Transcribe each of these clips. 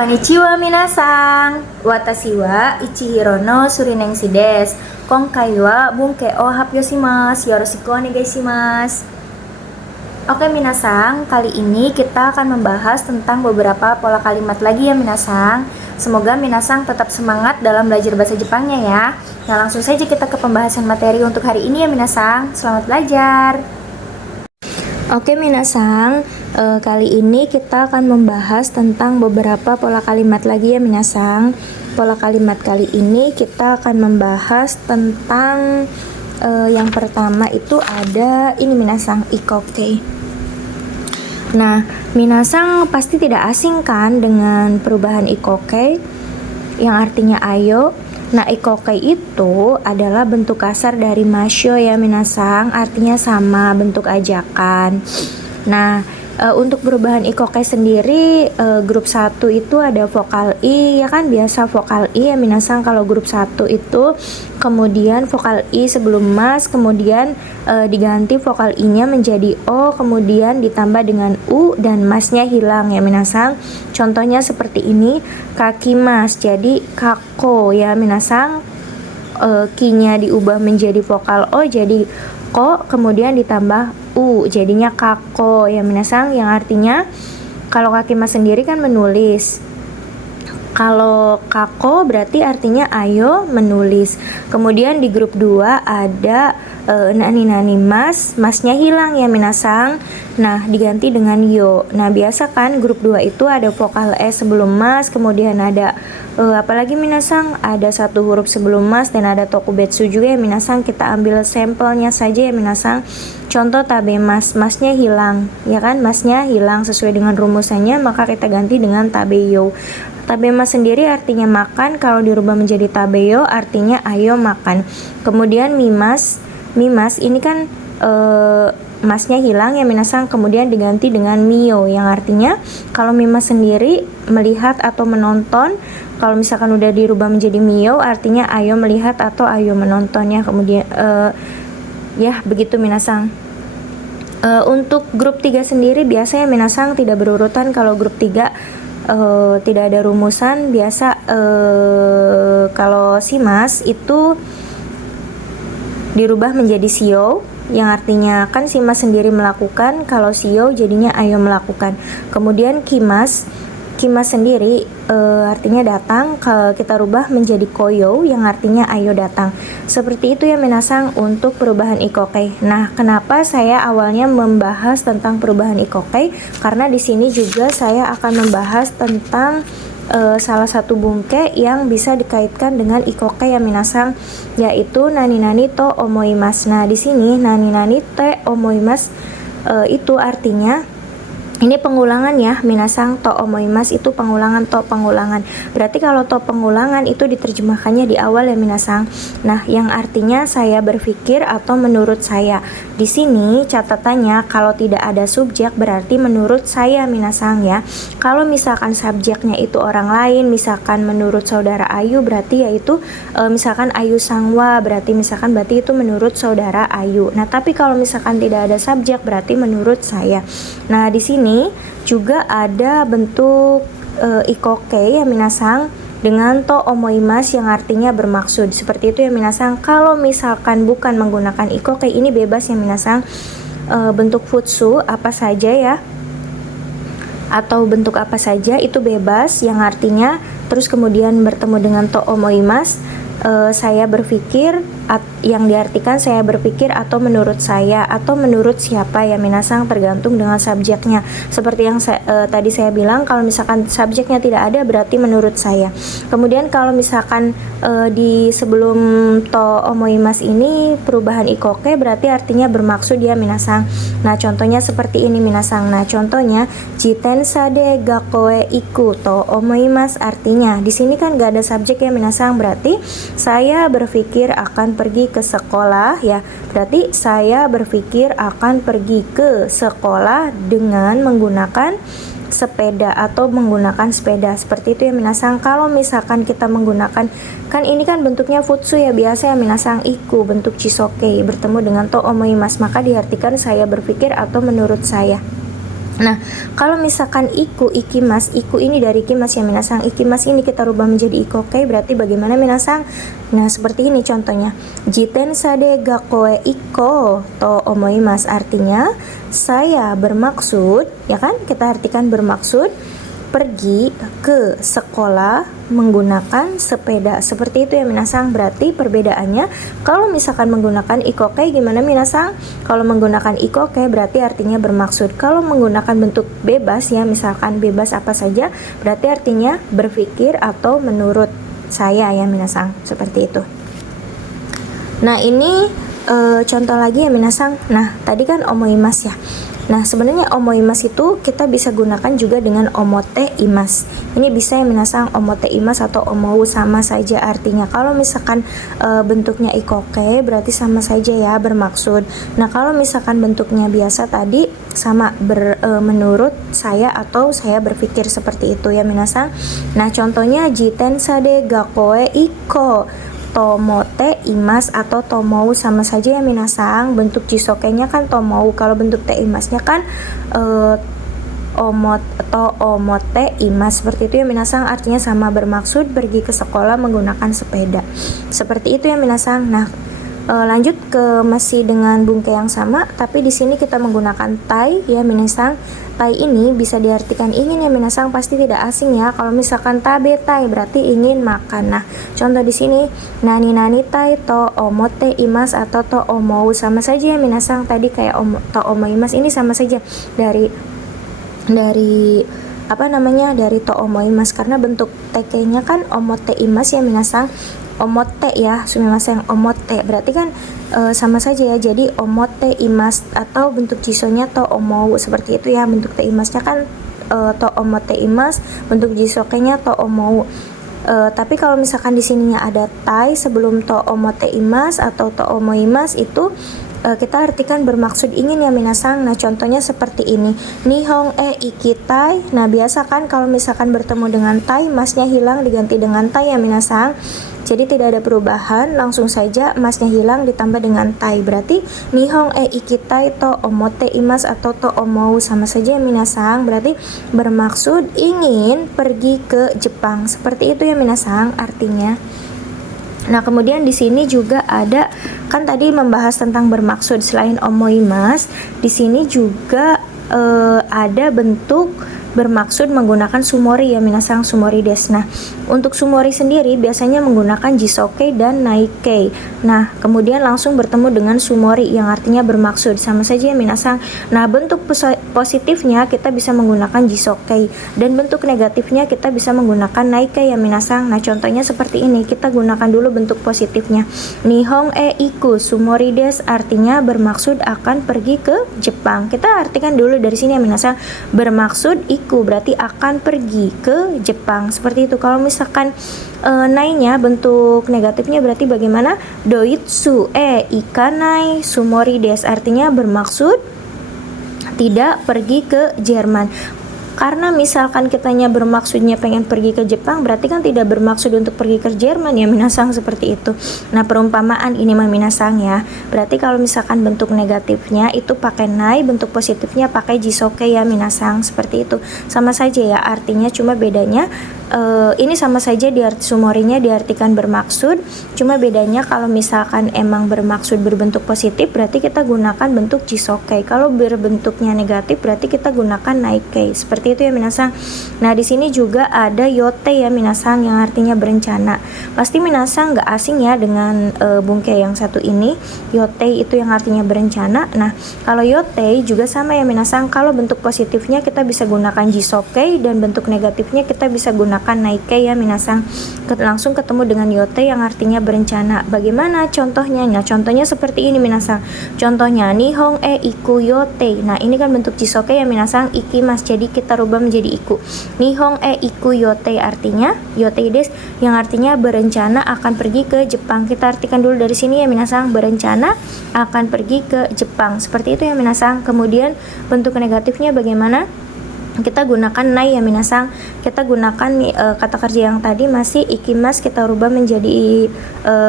Konnichiwa minasan. Watashi wa Ichihiro no Surinengshi desu. Konkai wa bunke o happyoshimasu. Yoroshiku onegaishimasu. Oke minasan, kali ini kita akan membahas tentang beberapa pola kalimat lagi ya minasan. Semoga minasan tetap semangat dalam belajar bahasa Jepangnya ya. Nah langsung saja kita ke pembahasan materi untuk hari ini ya minasan. Selamat belajar. Oke minasan, kali ini kita akan membahas tentang beberapa pola kalimat lagi ya minasan. Pola kalimat kali ini kita akan membahas tentang yang pertama itu ada ini minasan, ikoke. Nah, minasan pasti tidak asing kan dengan perubahan ikoke yang artinya ayo. Nah, ikoke itu adalah bentuk kasar dari masyo ya minasan, artinya sama, bentuk ajakan. Nah, untuk perubahan ikoke sendiri grup 1 itu ada vokal i ya kan, biasa vokal i ya minasan kalau grup 1 itu, kemudian vokal i sebelum mas, kemudian diganti vokal i-nya menjadi o, kemudian ditambah dengan u dan masnya hilang ya minasan. Contohnya seperti ini, kaki mas jadi kako ya minasan, ki-nya diubah menjadi vokal o jadi ko, kemudian ditambah u jadinya kako ya minasan, yang artinya kalau kaki mas sendiri kan menulis, kalau kako berarti artinya ayo menulis. Kemudian di grup 2 ada nani mas, masnya hilang ya minasan. Nah, diganti dengan yo. Nah, biasa kan grup 2 itu ada vokal e sebelum mas, kemudian ada apalagi minasan, ada satu huruf sebelum mas dan ada tokubetsu juga ya minasan. Kita ambil sampelnya saja ya minasan. Contoh tabemas, masnya hilang ya kan, masnya hilang sesuai dengan rumusannya, maka kita ganti dengan tabeyo. Tabemas sendiri artinya makan, kalau dirubah menjadi tabeyo artinya ayo makan. Kemudian mimas ini kan masnya hilang ya minasan, kemudian diganti dengan mio yang artinya kalau mimas sendiri melihat atau menonton, kalau misalkan udah dirubah menjadi mio artinya ayo melihat atau ayo menonton ya. Kemudian ya begitu minasan. Untuk grup 3 sendiri biasanya minasan tidak berurutan. Kalau grup 3 tidak ada rumusan, biasa kalau simas itu dirubah menjadi sio yang artinya kan simas sendiri melakukan, kalau sio jadinya ayo melakukan. Kemudian kimas sendiri artinya datang, kita rubah menjadi koyo yang artinya ayo datang. Seperti itu ya minasan untuk perubahan ikoke. Nah, kenapa saya awalnya membahas tentang perubahan ikoke? Karena di sini juga saya akan membahas tentang salah satu bungke yang bisa dikaitkan dengan ikoke ya minasan, yaitu nani to omoimasu. Nah, di sini nani te omoimasu itu artinya ini pengulangan ya minasan, to omoimasu itu pengulangan, to pengulangan. Berarti kalau to pengulangan itu diterjemahkannya di awal ya minasan. Nah, yang artinya saya berpikir atau menurut saya. Di sini catatannya kalau tidak ada subjek berarti menurut saya minasan ya. Kalau misalkan subjeknya itu orang lain, misalkan menurut saudara Ayu berarti yaitu misalkan Ayu Sangwa, berarti itu menurut saudara Ayu. Nah, tapi kalau misalkan tidak ada subjek berarti menurut saya. Nah, di sini juga ada bentuk ikoke ya minasan dengan to omoimasu yang artinya bermaksud. Seperti itu ya minasan. Kalau misalkan bukan menggunakan ikoke ini bebas ya minasan, bentuk futsu apa saja ya, atau bentuk apa saja itu bebas yang artinya terus kemudian bertemu dengan to omoimasu, saya berpikir, yang diartikan saya berpikir atau menurut saya atau menurut siapa ya minasan, tergantung dengan subjeknya. Seperti yang tadi saya bilang, kalau misalkan subjeknya tidak ada berarti menurut saya. Kemudian kalau misalkan di sebelum to omoimasu ini perubahan ikoke berarti artinya bermaksud ya minasan. Nah, contohnya seperti ini minasan. Nah, contohnya jitensa de gakoe iku to omoimasu, artinya di sini kan gak ada subjek ya minasan, berarti saya berpikir akan pergi ke sekolah ya, berarti saya berpikir akan pergi ke sekolah dengan menggunakan sepeda atau menggunakan sepeda. Seperti itu ya minasan. Kalau misalkan kita menggunakan, kan ini kan bentuknya futsu ya, biasa ya minasan, iku bentuk chisoke bertemu dengan to omoimasu, maka diartikan saya berpikir atau menurut saya. Nah, kalau misalkan iku, ikimas, iku ini dari ikimas ya minasang, ikimas ini kita rubah menjadi ikoke, berarti bagaimana minasang? Nah, seperti ini contohnya. Jiten sade gakoe iko to omoimas, artinya saya bermaksud, ya kan? Kita artikan bermaksud pergi ke sekolah menggunakan sepeda. Seperti itu ya minasang. Berarti perbedaannya kalau misalkan menggunakan ikoke gimana minasang? Kalau menggunakan ikoke berarti artinya bermaksud. Kalau menggunakan bentuk bebas ya, misalkan bebas apa saja, berarti artinya berpikir atau menurut saya ya minasang. Seperti itu. Nah, ini contoh lagi ya minasang. Nah, tadi kan omoimas ya. Nah, sebenarnya omoimas itu kita bisa gunakan juga dengan omote imas. Ini bisa ya minasang, omote imas atau omou sama saja artinya. Kalau misalkan bentuknya ikoke berarti sama saja ya, bermaksud. Nah, kalau misalkan bentuknya biasa tadi sama menurut saya atau saya berpikir, seperti itu ya minasang. Nah, contohnya jiten sade gakoe iko tomote imas atau tomou sama saja ya minasang. Bentuk jisokenya kan tomou, kalau bentuk te imasnya kan omote imas. Seperti itu ya minasang, artinya sama, bermaksud pergi ke sekolah menggunakan sepeda. Seperti itu ya minasang. Nah, lanjut ke masih dengan bungke yang sama, tapi di sini kita menggunakan tai ya minasang. Tai ini bisa diartikan ingin ya minasang, pasti tidak asing ya. Kalau misalkan tabe tai berarti ingin makan. Nah, contoh di sini nani tai to omote imas atau to omou, sama saja ya minasang. Tadi kayak to omoimas, ini sama saja dari apa namanya, dari to omoimas, karena bentuk teke-nya kan omote imas ya minasang. Omote ya, sumimasen, omote berarti kan sama saja ya. Jadi omote imas atau bentuk jisonya to omou, seperti itu ya. Bentuk te imasnya kan to omote imas, bentuk jisokenya to omou. Tapi kalau misalkan di sininya ada tai sebelum to omote imas atau to omoimas, itu kita artikan bermaksud ingin ya minasang. Nah, contohnya seperti ini, nihong ikitai. Nah, biasa kan kalau misalkan bertemu dengan tai, masnya hilang diganti dengan tai ya minasang. Jadi tidak ada perubahan, langsung saja masnya hilang ditambah dengan tai. Berarti nihong ikitai to omote imas atau to omou, sama saja ya minasang. Berarti bermaksud ingin pergi ke Jepang. Seperti itu ya minasang artinya. Nah, kemudian di sini juga ada, kan tadi membahas tentang bermaksud. Selain omoimas, di sini juga ada bentuk bermaksud menggunakan sumori ya minasang, sumori des. Nah, untuk sumori sendiri biasanya menggunakan jisoke dan naikei. Nah, kemudian langsung bertemu dengan sumori yang artinya bermaksud, sama saja ya minasang. Nah, bentuk positifnya kita bisa menggunakan jisoke dan bentuk negatifnya kita bisa menggunakan naikei ya minasang. Nah, contohnya seperti ini, kita gunakan dulu bentuk positifnya. Nihong iku sumori des, artinya bermaksud akan pergi ke Jepang. Kita artikan dulu dari sini ya minasang, bermaksud iku berarti akan pergi ke Jepang. Seperti itu. Kalau misalkan nainya bentuk negatifnya berarti bagaimana? Doitsu ikanai sumori des, artinya bermaksud tidak pergi ke Jerman. Karena misalkan kitanya bermaksudnya pengen pergi ke Jepang, berarti kan tidak bermaksud untuk pergi ke Jerman ya minasang, seperti itu. Nah, perumpamaan ini mah minasang ya. Berarti kalau misalkan bentuk negatifnya itu pakai nai, bentuk positifnya pakai jisoke ya minasang, seperti itu. Sama saja ya artinya, cuma bedanya ini sama saja sumorinya diartikan bermaksud, cuma bedanya kalau misalkan emang bermaksud berbentuk positif berarti kita gunakan bentuk jisoke. Kalau berbentuknya negatif berarti kita gunakan naikei. Seperti itu ya minasang. Nah, di sini juga ada yote ya minasang, yang artinya berencana. Pasti minasang nggak asing ya dengan bungke yang satu ini. Yote itu yang artinya berencana. Nah, kalau yote juga sama ya minasang. Kalau bentuk positifnya kita bisa gunakan jisoke dan bentuk negatifnya kita bisa gunakan naikei ya minasang. Langsung ketemu dengan yote yang artinya berencana. Bagaimana contohnya? Nah, contohnya seperti ini minasang. Contohnya nihong iku yote. Nah, ini kan bentuk jisoke ya minasang, ikimas. Jadi kita rubah menjadi iku. Nihong iku yote, artinya yote des yang artinya berencana akan pergi ke Jepang. Kita artikan dulu dari sini ya minasang, berencana akan pergi ke Jepang. Seperti itu ya minasang. Kemudian bentuk negatifnya bagaimana? Kita gunakan nai ya minasang. Kita gunakan kata kerja yang tadi masih ikimas, kita rubah menjadi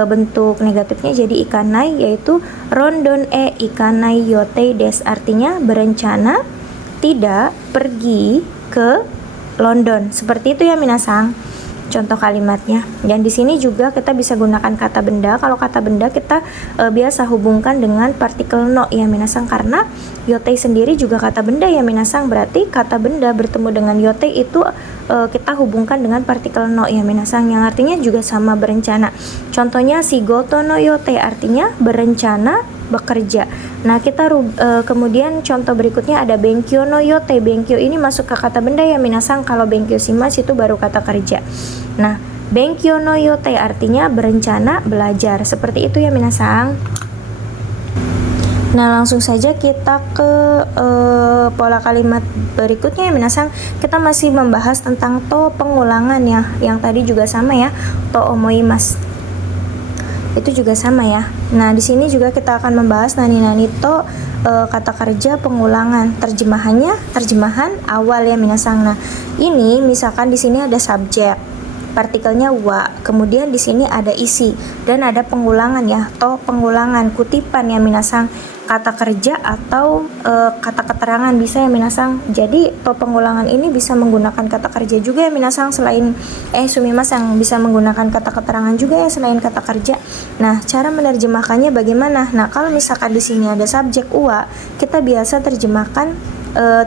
bentuk negatifnya jadi ikanai, yaitu rondon ikanai yote des, artinya berencana tidak pergi ke London. Seperti itu ya minasang contoh kalimatnya. Dan di sini juga kita bisa gunakan kata benda. Kalau kata benda kita biasa hubungkan dengan partikel no ya minasang, karena yote sendiri juga kata benda ya minasang. Berarti kata benda bertemu dengan yote itu kita hubungkan dengan partikel no ya minasang, yang artinya juga sama, berencana. Contohnya shigoto no yote artinya berencana bekerja. Nah, kita kemudian contoh berikutnya ada benkyou no yote. Benkyou ini masuk ke kata benda ya minasang. Kalau benkyou shimasu itu baru kata kerja. Nah, benkyou no yote artinya berencana belajar. Seperti itu ya minasang. Nah, langsung saja kita ke pola kalimat berikutnya ya minasang. Kita masih membahas tentang to pengulangan ya. Yang tadi juga sama ya. To omoimasu. Itu juga sama ya. Nah, di sini juga kita akan membahas nani to kata kerja pengulangan. Terjemahan awal ya minasang. Nah, ini misalkan di sini ada subjek, partikelnya wa, kemudian di sini ada isi dan ada pengulangan ya, to pengulangan, kutipan ya minasang, kata kerja atau kata keterangan bisa ya minasang. Jadi to pengulangan ini bisa menggunakan kata kerja juga ya minasang, selain sumimasen yang bisa menggunakan kata keterangan juga ya selain kata kerja. Nah, cara menerjemahkannya bagaimana? Nah, kalau misalkan di sini ada subjek wa, kita biasa terjemahkan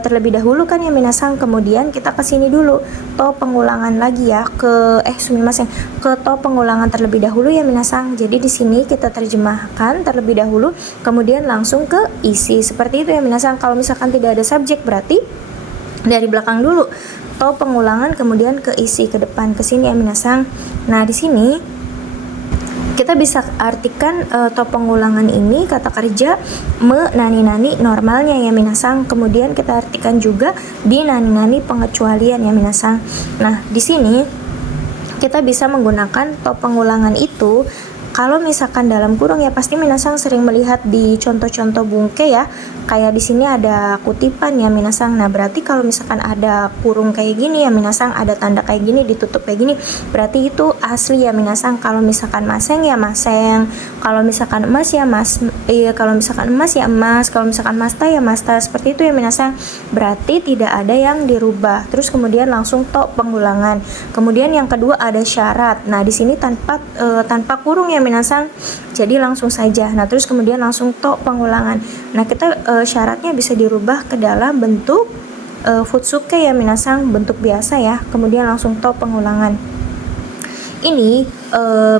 terlebih dahulu kan ya minasang, kemudian kita ke sini dulu to pengulangan lagi ya ke sumimasen ke to pengulangan terlebih dahulu ya minasang. Jadi di sini kita terjemahkan terlebih dahulu kemudian langsung ke isi. Seperti itu ya minasang. Kalau misalkan tidak ada subjek berarti dari belakang dulu to pengulangan kemudian ke isi, ke depan ke sini ya minasang. Nah, di sini kita bisa artikan to pengulangan ini kata kerja me nani normalnya ya minasang. Kemudian kita artikan juga di nani pengecualian ya minasang. Nah, di sini kita bisa menggunakan to pengulangan itu kalau misalkan dalam kurung ya, pasti minasang sering melihat di contoh-contoh bungke ya. Kayak di sini ada kutipan ya minasang. Nah, berarti kalau misalkan ada kurung kayak gini ya minasang, ada tanda kayak gini ditutup kayak gini, berarti itu asli ya minasang. Kalau misalkan maseng ya maseng, kalau misalkan emas ya mas, kalau misalkan emas ya emas, kalau misalkan masta ya masta. Seperti itu ya minasang. Berarti tidak ada yang dirubah. Terus kemudian langsung to pengulangan. Kemudian yang kedua ada syarat. Nah, di sini tanpa kurung ya minasang, jadi langsung saja. Nah, terus kemudian langsung to pengulangan. Nah, kita syaratnya bisa dirubah ke dalam bentuk futsuke ya minasang, bentuk biasa ya, kemudian langsung to pengulangan. Ini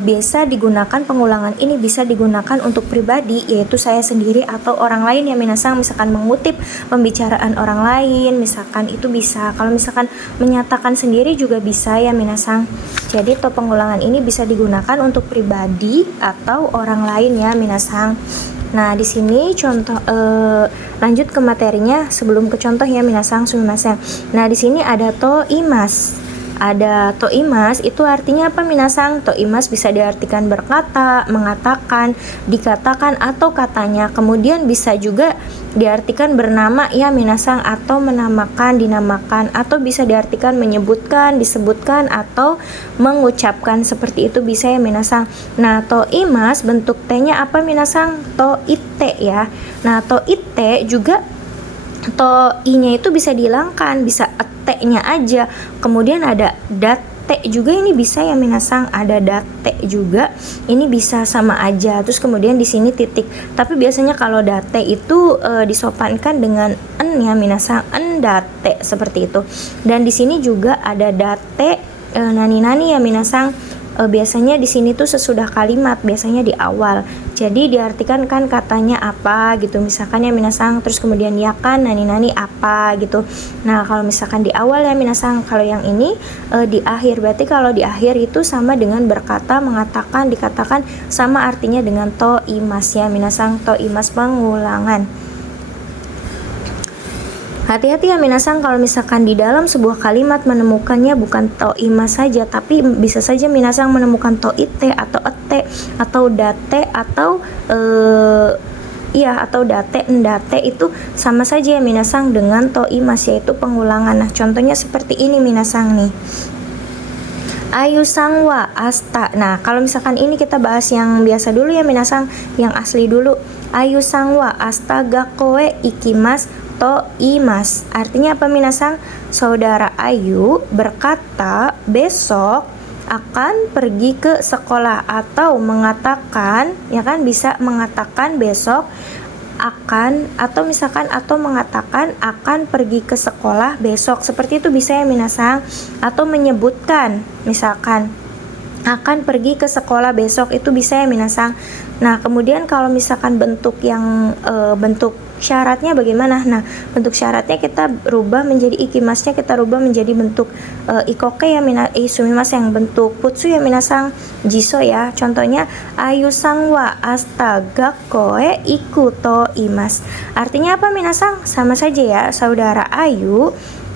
biasa digunakan, pengulangan ini bisa digunakan untuk pribadi, yaitu saya sendiri atau orang lain ya minasang. Misalkan mengutip pembicaraan orang lain, misalkan itu bisa. Kalau misalkan menyatakan sendiri juga bisa ya minasang. Jadi to pengulangan ini bisa digunakan untuk pribadi atau orang lain ya minasang. Nah, di sini contoh lanjut ke materinya sebelum ke contoh ya minasang sumimasen. Nah, di sini ada to imas. Ada to imas, itu artinya apa minasang? To imas bisa diartikan berkata, mengatakan, dikatakan atau katanya. Kemudian bisa juga diartikan bernama ya minasang, atau menamakan, dinamakan, atau bisa diartikan menyebutkan, disebutkan, atau mengucapkan. Seperti itu bisa ya minasang. Nah, to imas bentuk T-nya apa minasang? To ite ya. Nah, to ite juga to i-nya itu bisa dihilangkan, bisa T-nya aja. Kemudian ada date juga, ini bisa ya minasang, ada date juga. Ini bisa sama aja. Terus kemudian di sini titik. Tapi biasanya kalau date itu disopankan dengan en ya minasang, en date seperti itu. Dan di sini juga ada date nani ya minasang. Biasanya di sini tuh sesudah kalimat, biasanya di awal. Jadi diartikan kan katanya apa gitu, misalkan ya minasang, terus kemudian ya kan nani apa gitu. Nah, kalau misalkan di awal ya minasang, kalau yang ini di akhir. Berarti kalau di akhir itu sama dengan berkata, mengatakan, dikatakan, sama artinya dengan to imas ya minasang, to imas pengulangan. Hati-hati ya minasang, kalau misalkan di dalam sebuah kalimat menemukannya bukan to imas saja, tapi bisa saja minasang menemukan to ite atau ete atau date atau atau date, endate, itu sama saja ya minasang dengan to imas, yaitu pengulangan. Nah, contohnya seperti ini minasang nih. Ayu sangwa asta. Nah, kalau misalkan ini kita bahas yang biasa dulu ya minasang, yang asli dulu. Ayu sangwa asta gakoe ikimas to imas. Artinya apa minasang? Saudara Ayu berkata besok akan pergi ke sekolah, atau mengatakan, ya kan, bisa mengatakan besok akan, atau misalkan atau mengatakan akan pergi ke sekolah besok. Seperti itu bisa ya minasang. Atau menyebutkan misalkan akan pergi ke sekolah besok, itu bisa ya minasang. Nah, kemudian kalau misalkan bentuk yang bentuk syaratnya bagaimana? Nah, bentuk syaratnya kita rubah menjadi ikimasnya, kita rubah menjadi bentuk ikoke ya sumimas, yang bentuk putsu ya minasang, jiso ya. Contohnya ayu sangwa astaga koe ikuto imas. Artinya apa minasang? Sama saja ya, saudara Ayu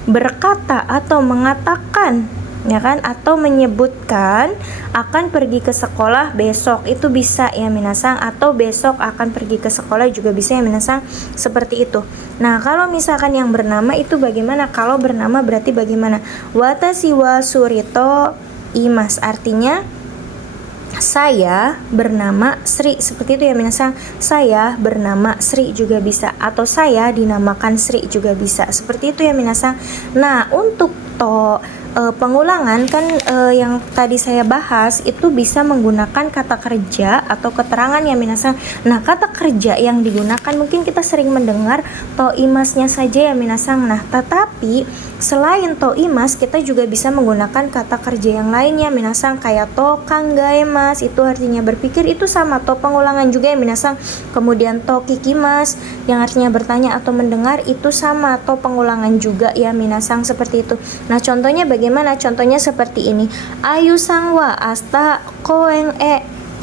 berkata atau mengatakan, ya kan, atau menyebutkan akan pergi ke sekolah besok, itu bisa ya minasang. Atau besok akan pergi ke sekolah juga bisa ya minasang, seperti itu. Nah, kalau misalkan yang bernama itu bagaimana? Kalau bernama berarti bagaimana? Watashi wa surito imas, artinya saya bernama Sri, seperti itu ya minasang. Saya bernama Sri juga bisa, atau saya dinamakan Sri juga bisa, seperti itu ya minasang. Nah, untuk pengulangan kan yang tadi saya bahas itu bisa menggunakan kata kerja atau keterangan ya minasang. Nah, kata kerja yang digunakan mungkin kita sering mendengar to imasnya saja ya minasang. Nah, tetapi selain to imas kita juga bisa menggunakan kata kerja yang lainnya minasang, kayak to kangaemas, itu artinya berpikir, itu sama to pengulangan juga ya minasang. Kemudian to kikimas yang artinya bertanya atau mendengar, itu sama to pengulangan juga ya minasang, seperti itu. Nah, contohnya bagaimana? Contohnya seperti ini. Ayu sangwa asta koeng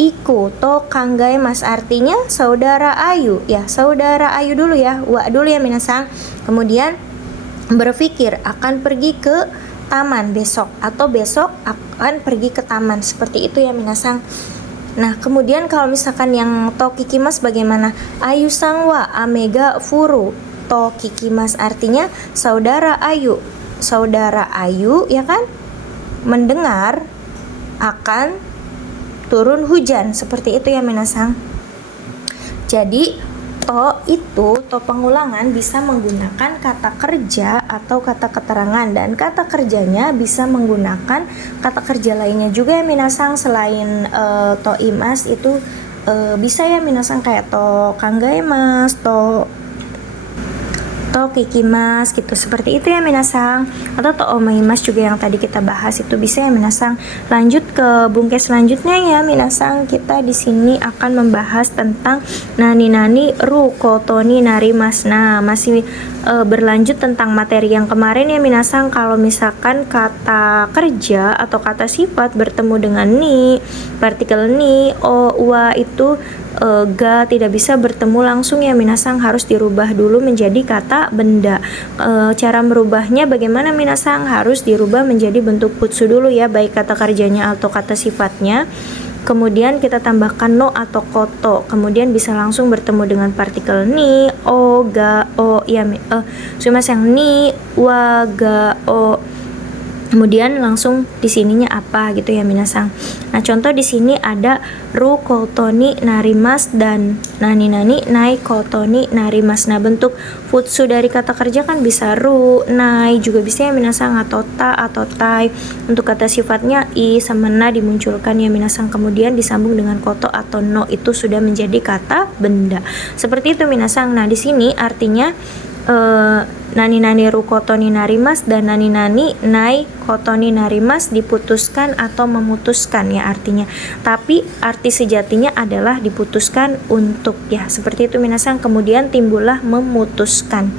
iku to kangaemas, artinya saudara Ayu ya, saudara Ayu dulu ya, wa dulu ya minasang. Kemudian berpikir akan pergi ke taman besok, atau besok akan pergi ke taman, seperti itu ya minasang. Nah, kemudian kalau misalkan yang to kikimas bagaimana? Ayu sangwa amega furu to kikimas, artinya saudara Ayu ya kan, mendengar akan turun hujan, seperti itu ya minasang. Jadi to pengulangan bisa menggunakan kata kerja atau kata keterangan, dan kata kerjanya bisa menggunakan kata kerja lainnya juga ya minasang. Selain to imas itu bisa ya minasang, kayak to kangaemas, to kikimas gitu, seperti itu ya minasang. Atau to omaimas juga yang tadi kita bahas itu bisa ya minasang. Lanjut ke bungke selanjutnya ya minasang. Kita di sini akan membahas tentang nani ru kotoni narimas. Nah, masih berlanjut tentang materi yang kemarin ya minasang. Kalau misalkan kata kerja atau kata sifat bertemu dengan ni, partikel ni, o, wa itu ga tidak bisa bertemu langsung ya minasang, harus dirubah dulu menjadi kata benda. Cara merubahnya bagaimana minasang? Harus dirubah menjadi bentuk putsu dulu ya, baik kata kerjanya atau kata sifatnya. Kemudian kita tambahkan no atau koto, kemudian bisa langsung bertemu dengan partikel ni, o, ga, o ya, yang ni, wa, ga, o. Kemudian langsung di sininya apa gitu ya minasang. Nah, contoh di sini ada ru kotoni narimas dan nani nai kotoni narimas. Nah, bentuk futsu dari kata kerja kan bisa ru, nai, juga bisa ya minasang, atau ta atau tai. Untuk kata sifatnya i sama na dimunculkan ya minasang, kemudian disambung dengan koto atau no, itu sudah menjadi kata benda. Seperti itu minasang. Nah, di sini artinya nani ru kotoni narimas dan nani nai kotoni narimas diputuskan atau memutuskan ya artinya. Tapi arti sejatinya adalah diputuskan untuk ya, seperti itu minasang. Kemudian timbullah memutuskan.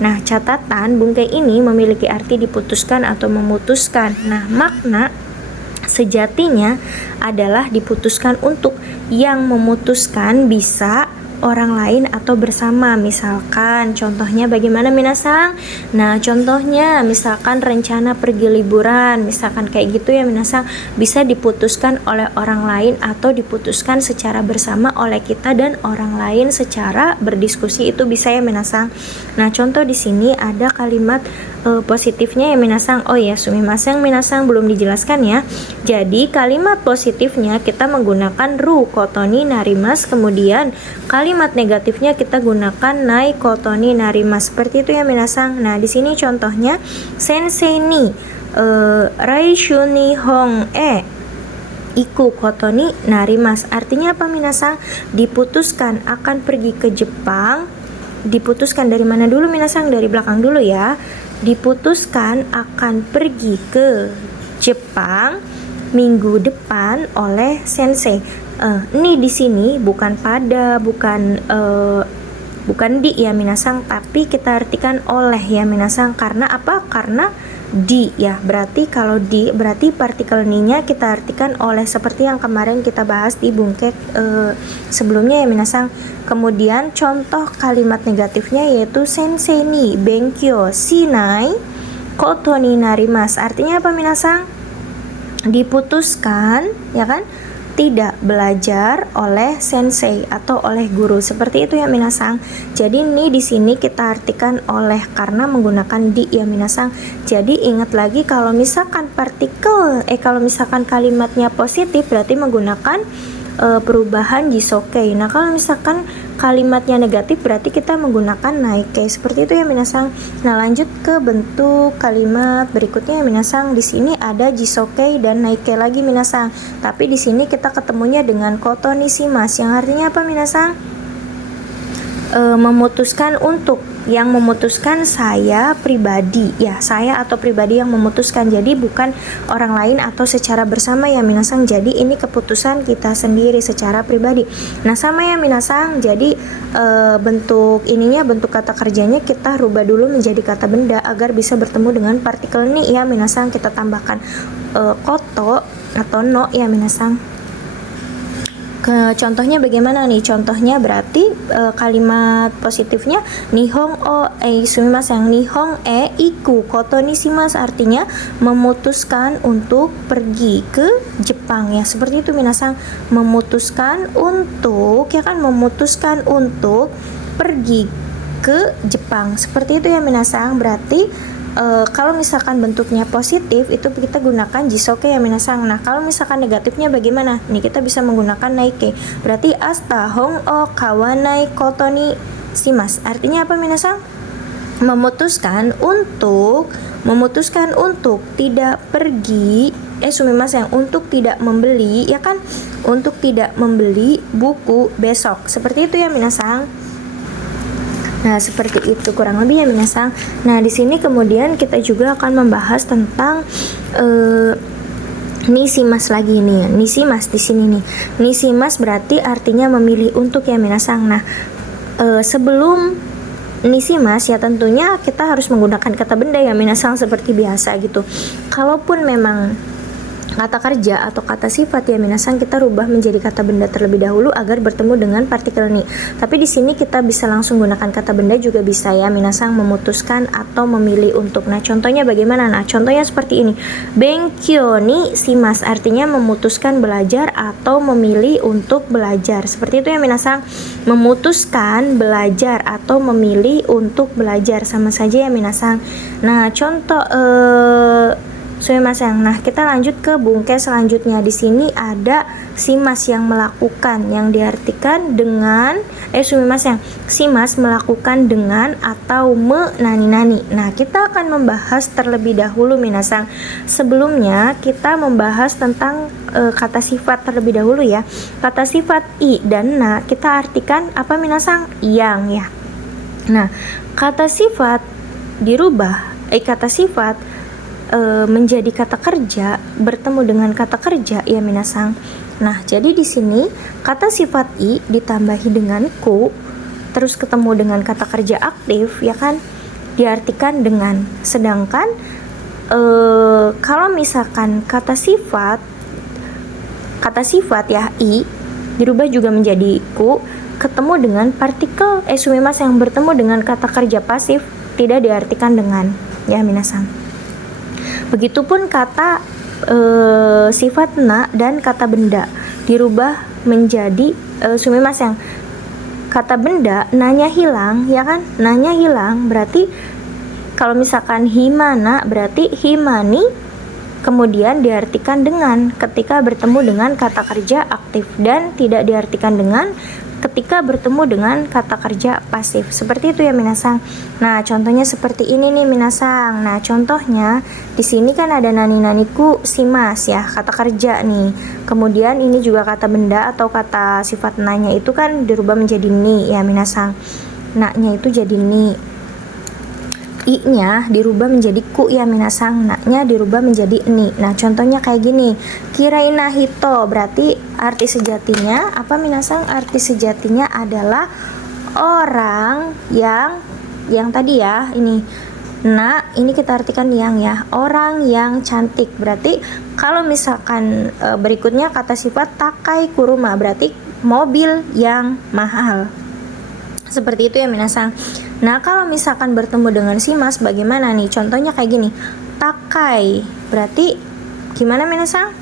Nah, catatan bungkai ini memiliki arti diputuskan atau memutuskan. Nah, makna sejatinya adalah diputuskan untuk. Yang memutuskan bisa orang lain atau bersama. Misalkan contohnya bagaimana minasang? Nah, contohnya misalkan rencana pergi liburan, misalkan kayak gitu ya minasang, bisa diputuskan oleh orang lain atau diputuskan secara bersama oleh kita dan orang lain secara berdiskusi, itu bisa ya minasang. Nah, contoh di sini ada kalimat positifnya ya minasang. Oh ya, sumimasen minasang, belum dijelaskan ya. Jadi kalimat positifnya kita menggunakan ru kotoni narimas, kemudian kalimat negatifnya kita gunakan nai kotoni narimas. Seperti itu ya minasang. Nah, di sini contohnya sensei ni raishu ni hong iku kotoni narimas. Artinya apa minasang? Diputuskan akan pergi ke Jepang. Diputuskan dari mana dulu minasang? Dari belakang dulu ya. Diputuskan akan pergi ke Jepang minggu depan oleh sensei. Ini di sini bukan pada, bukan di ya minasang, tapi kita artikan oleh ya minasang. Karena apa? Karena di ya, berarti kalau di berarti partikel ni-nya kita artikan oleh, seperti yang kemarin kita bahas di bungkek sebelumnya ya minasang. Kemudian contoh kalimat negatifnya yaitu sensei ni benkyo shinai koto ni narimasu. Artinya apa minasang? Diputuskan ya kan, tidak belajar oleh sensei atau oleh guru. Seperti itu ya minasang. Jadi ini di sini kita artikan oleh karena menggunakan di ya minasang. Jadi ingat lagi kalau misalkan kalau misalkan kalimatnya positif berarti menggunakan perubahan jisokei. Nah, kalau misalkan kalimatnya negatif berarti kita menggunakan naike. Seperti itu ya minasang. Nah, lanjut ke bentuk kalimat berikutnya ya minasang. Di sini ada jisokei dan naike lagi minasang. Tapi di sini kita ketemunya dengan koto ni shimasu, yang artinya apa minasang? Memutuskan untuk, yang memutuskan saya pribadi ya, saya atau pribadi yang memutuskan, jadi bukan orang lain atau secara bersama ya minasang. Jadi ini keputusan kita sendiri secara pribadi. Nah, sama ya minasang. Jadi bentuk ininya, bentuk kata kerjanya kita rubah dulu menjadi kata benda agar bisa bertemu dengan partikel ni ya minasang. Kita tambahkan koto atau no ya minasang. Contohnya bagaimana nih? Contohnya berarti kalimat positifnya nihong sumimasen nihong iku koto ni shimasu, artinya memutuskan untuk pergi ke Jepang ya. Seperti itu minasang, memutuskan untuk ya kan, memutuskan untuk pergi ke Jepang. Seperti itu ya minasang. Berarti kalau misalkan bentuknya positif itu kita gunakan jisoke ya minasang. Nah, kalau misalkan negatifnya bagaimana? Nih kita bisa menggunakan naike. Berarti asta hong o kawanai koto ni shimasu. Artinya apa minasang? Memutuskan untuk tidak pergi sumimasen, untuk tidak membeli ya kan? Untuk tidak membeli buku besok. Seperti itu ya minasang. Nah, seperti itu kurang lebih ya minasang. Nah, di sini kemudian kita juga akan membahas tentang nishimas lagi nih. Nishimas di sini nih. Nishimas berarti artinya memilih untuk ya minasang. Nah, sebelum nishimas ya tentunya kita harus menggunakan kata benda ya minasang seperti biasa gitu. Kalaupun memang kata kerja atau kata sifat ya minasang, kita rubah menjadi kata benda terlebih dahulu agar bertemu dengan partikel ni. Tapi di sini kita bisa langsung gunakan kata benda juga bisa ya minasang, memutuskan atau memilih untuk. Nah, contohnya bagaimana? Nah, contohnya seperti ini. Benkyo ni shimasu, artinya memutuskan belajar atau memilih untuk belajar. Seperti itu ya minasang. Memutuskan belajar atau memilih untuk belajar, sama saja ya minasang. Nah, contoh sumimasen. Nah, kita lanjut ke bungke selanjutnya. Di sini ada shimas yang melakukan, yang diartikan dengan sumimasen. Shimas melakukan dengan atau nani. Nah, kita akan membahas terlebih dahulu minasang. Sebelumnya kita membahas tentang kata sifat terlebih dahulu ya. Kata sifat i dan na kita artikan apa minasang? Yang ya. Nah, kata sifat dirubah kata sifat menjadi kata kerja, bertemu dengan kata kerja ya minasang. Nah, jadi di sini kata sifat i ditambahi dengan ku terus ketemu dengan kata kerja aktif ya kan, diartikan dengan. Sedangkan kalau misalkan kata sifat ya i dirubah juga menjadi ku, ketemu dengan partikel sumimasen yang bertemu dengan kata kerja pasif, tidak diartikan dengan ya minasang. Begitupun kata sifat na dan kata benda dirubah menjadi sumimasen. Kata benda nanya hilang ya kan, nanya hilang berarti Kalau misalkan himana berarti himani, kemudian diartikan dengan ketika bertemu dengan kata kerja aktif, dan tidak diartikan dengan ketika bertemu dengan kata kerja pasif. Seperti itu ya minasang. Nah, contohnya seperti ini nih minasang. Nah, contohnya di sini kan ada nani-naniku simas ya, kata kerja nih. Kemudian ini juga kata benda atau kata sifat nanya itu kan dirubah menjadi ni ya minasang. Naknya itu jadi ni. I-nya dirubah menjadi ku ya minasang, naknya dirubah menjadi ni. Nah, contohnya kayak gini. Kiraina hito berarti arti sejatinya apa minasang? Arti sejatinya adalah orang yang tadi ya, ini. Nah, ini kita artikan yang ya, orang yang cantik. Berarti kalau misalkan berikutnya kata sifat takai kuruma berarti mobil yang mahal. Seperti itu ya minasang. Nah, kalau misalkan bertemu dengan simas bagaimana nih? Contohnya kayak gini. Takai berarti gimana minasang?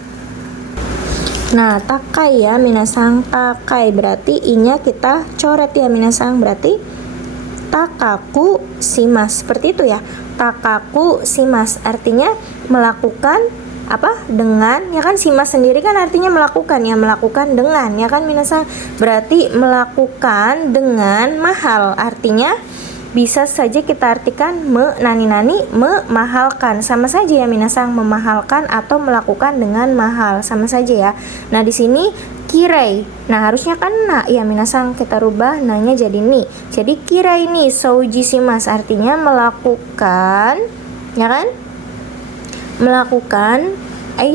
Nah, takai ya minasang. Takai berarti i-nya kita coret ya minasang. Berarti takaku simas. Seperti itu ya. Takaku simas artinya melakukan apa? Dengan, ya kan simas sendiri kan artinya melakukan ya, melakukan dengan ya kan minasang. Berarti melakukan dengan mahal artinya bisa saja kita artikan nani memahalkan, sama saja ya minasang, memahalkan atau melakukan dengan mahal, sama saja ya. Nah, di sini kirei, nah harusnya kan na ya minasang, kita rubah nanya jadi ni. Jadi kirei ni souji simas artinya melakukan, ya kan? Melakukan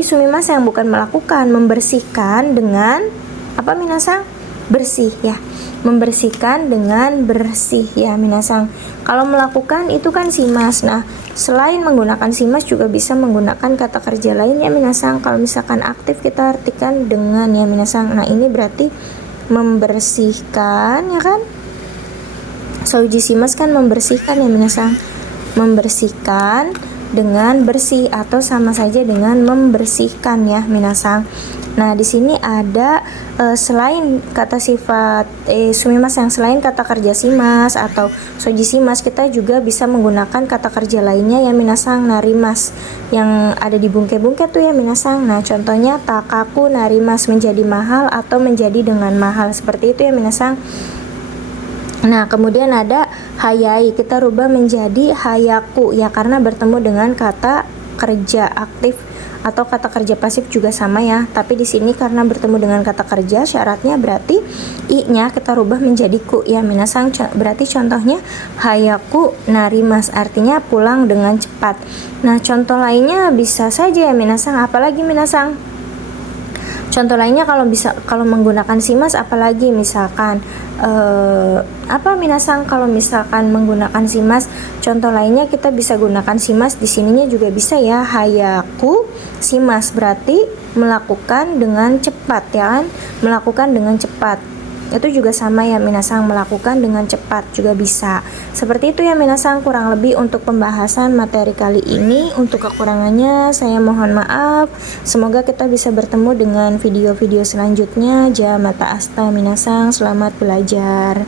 sumimas yang bukan melakukan, membersihkan dengan apa minasang? Bersih ya. Membersihkan dengan bersih ya minasang. Kalau melakukan itu kan simas. Nah, selain menggunakan simas juga bisa menggunakan kata kerja lain ya minasang. Kalau misalkan aktif kita artikan dengan ya minasang. Nah, ini berarti membersihkan ya kan. Souji simas kan membersihkan ya minasang. Membersihkan dengan bersih atau sama saja dengan membersihkan ya minasang. Nah, di sini ada selain kata sifat sumimas yang selain kata kerja simas atau soji simas, kita juga bisa menggunakan kata kerja lainnya ya minasang, narimas yang ada di bungke-bungke tuh ya minasang. Nah, contohnya takaku narimas menjadi mahal atau menjadi dengan mahal, seperti itu ya minasang. Nah, kemudian ada hayai, kita rubah menjadi hayaku ya karena bertemu dengan kata kerja aktif atau kata kerja pasif juga sama ya. Tapi di sini karena bertemu dengan kata kerja, syaratnya berarti i-nya kita rubah menjadi ku ya minasang. Berarti contohnya hayaku narimas artinya pulang dengan cepat. Nah, contoh lainnya bisa saja ya minasang, apalagi minasang? Contoh lainnya kalau menggunakan simas apalagi misalkan apa minasang, kalau misalkan menggunakan simas, contoh lainnya kita bisa gunakan simas di sininya juga bisa ya, hayaku simas berarti melakukan dengan cepat ya kan, melakukan dengan cepat. Itu juga sama ya minasang, melakukan dengan cepat juga bisa. Seperti itu ya minasang kurang lebih untuk pembahasan materi kali ini. Untuk kekurangannya saya mohon maaf. Semoga kita bisa bertemu dengan video-video selanjutnya. Jamata asta minasang, selamat belajar.